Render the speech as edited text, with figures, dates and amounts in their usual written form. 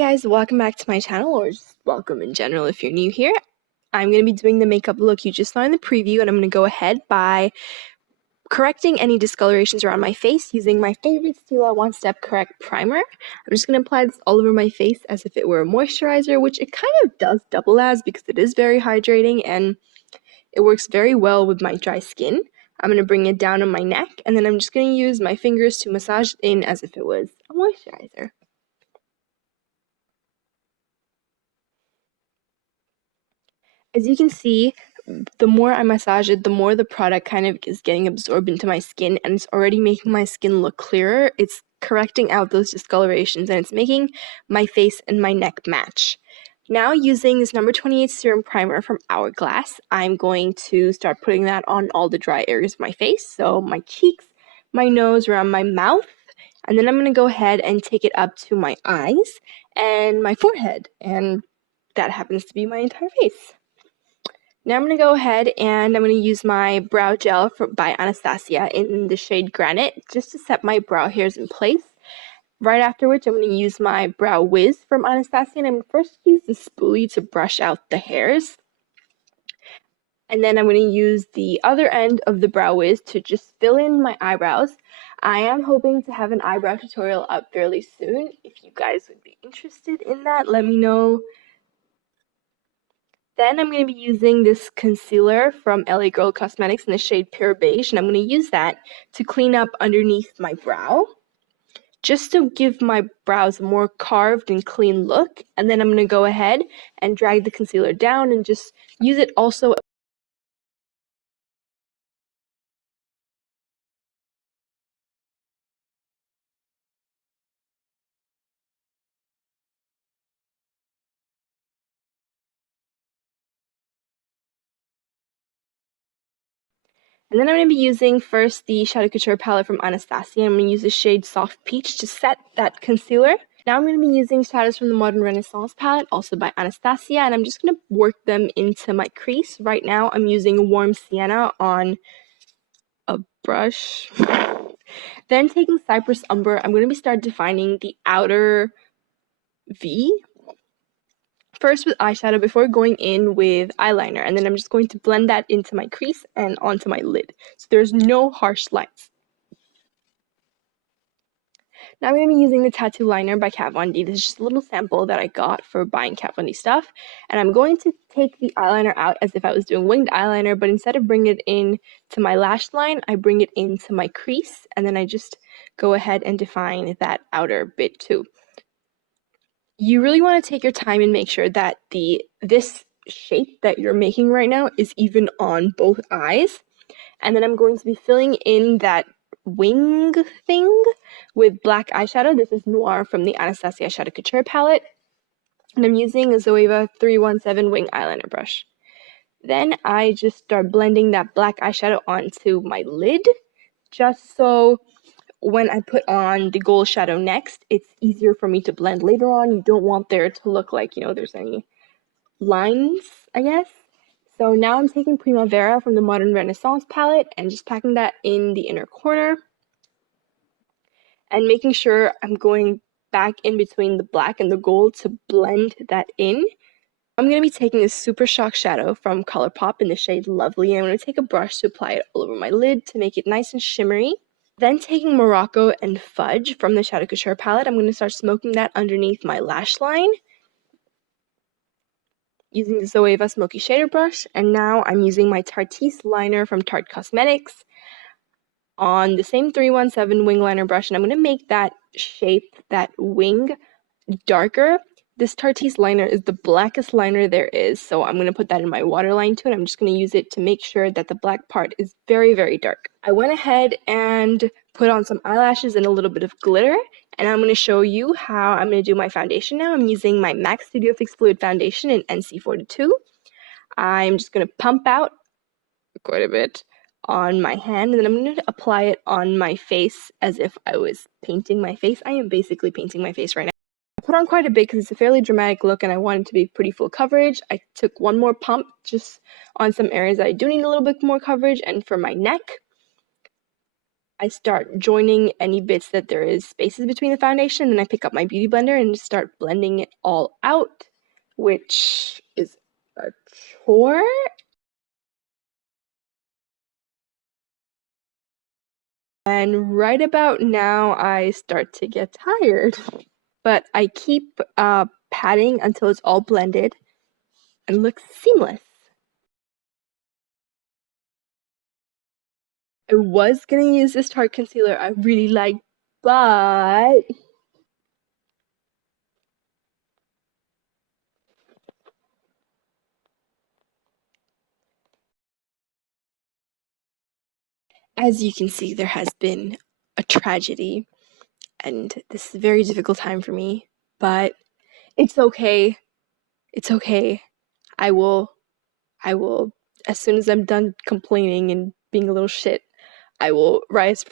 guys, welcome back to my channel, or just welcome in general if you're new here. I'm going to be doing the makeup look you just saw in the preview, and I'm going to go ahead by correcting any discolorations around my face using my favorite Stila One Step Correct Primer. I'm just going to apply this all over my face as if it were a moisturizer, which it kind of does double as because it is very hydrating and it works very well with my dry skin. I'm going to bring it down on my neck, and then I'm just going to use my fingers to massage it in as if it was a moisturizer. As you can see, the more I massage it, the more the product kind of is getting absorbed into my skin, and it's already making my skin look clearer. It's correcting out those discolorations, and it's making my face and my neck match. Now, using this number 28 Serum Primer from Hourglass, I'm going to start putting that on all the dry areas of my face, so my cheeks, my nose, around my mouth, and then I'm going to go ahead and take it up to my eyes and my forehead, and that happens to be my entire face. Now I'm going to go ahead and I'm going to use my brow gel by Anastasia in the shade Granite just to set my brow hairs in place. Right after which I'm going to use my Brow Wiz from Anastasia, and I'm going to first use the spoolie to brush out the hairs. And then I'm going to use the other end of the Brow Wiz to just fill in my eyebrows. I am hoping to have an eyebrow tutorial up fairly soon. If you guys would be interested in that, let me know. Then I'm going to be using this concealer from LA Girl Cosmetics in the shade Pure Beige, and I'm going to use that to clean up underneath my brow, just to give my brows a more carved and clean look. And then I'm going to go ahead and drag the concealer down and just use it also. And then I'm going to be using first the Shadow Couture palette from Anastasia. I'm going to use the shade Soft Peach to set that concealer. Now I'm going to be using shadows from the Modern Renaissance palette, also by Anastasia, and I'm just going to work them into my crease. Right now I'm using Warm Sienna on a brush. Then taking Cypress Umber, I'm going to start defining the outer V. First with eyeshadow before going in with eyeliner, and then I'm just going to blend that into my crease and onto my lid, so there's no harsh lines. Now I'm going to be using the Tattoo Liner by Kat Von D. This is just a little sample that I got for buying Kat Von D stuff, and I'm going to take the eyeliner out as if I was doing winged eyeliner, but instead of bringing it in to my lash line, I bring it into my crease, and then I just go ahead and define that outer bit too. You really want to take your time and make sure that this shape that you're making right now is even on both eyes. And then I'm going to be filling in that wing thing with black eyeshadow. This is Noir from the Anastasia Shadow Couture palette. And I'm using a Zoeva 317 wing eyeliner brush. Then I just start blending that black eyeshadow onto my lid, just so when I put on the gold shadow next, it's easier for me to blend later on. You don't want there to look like, there's any lines, I guess. So now I'm taking Primavera from the Modern Renaissance palette and just packing that in the inner corner and making sure I'm going back in between the black and the gold to blend that in. I'm going to be taking this Super Shock shadow from ColourPop in the shade Lovely, and I'm going to take a brush to apply it all over my lid to make it nice and shimmery. Then taking Morocco and Fudge from the Shadow Couture palette, I'm going to start smoking that underneath my lash line using the Zoeva Smoky Shader brush. And now I'm using my Tarteist liner from Tarte Cosmetics on the same 317 wing liner brush, and I'm going to make that shape, that wing, darker. This Tarteist liner is the blackest liner there is, so I'm going to put that in my waterline too, and I'm just going to use it to make sure that the black part is very, very dark. I went ahead and put on some eyelashes and a little bit of glitter, and I'm going to show you how I'm going to do my foundation now. I'm using my MAC Studio Fix Fluid Foundation in NC42. I'm just going to pump out quite a bit on my hand, and then I'm going to apply it on my face as if I was painting my face. I am basically painting my face right now. I put on quite a bit because it's a fairly dramatic look and I want it to be pretty full coverage. I took one more pump just on some areas that I do need a little bit more coverage, and for my neck I start joining any bits that there is spaces between the foundation, and then I pick up my beauty blender and start blending it all out, which is a chore. And right about now, I start to get tired. But I keep patting until it's all blended and looks seamless. I was gonna use this Tarte concealer I really like, but as you can see, there has been a tragedy, and this is a very difficult time for me, but it's okay. It's okay. I will, I will, as soon as I'm done complaining and being a little shit, I will rise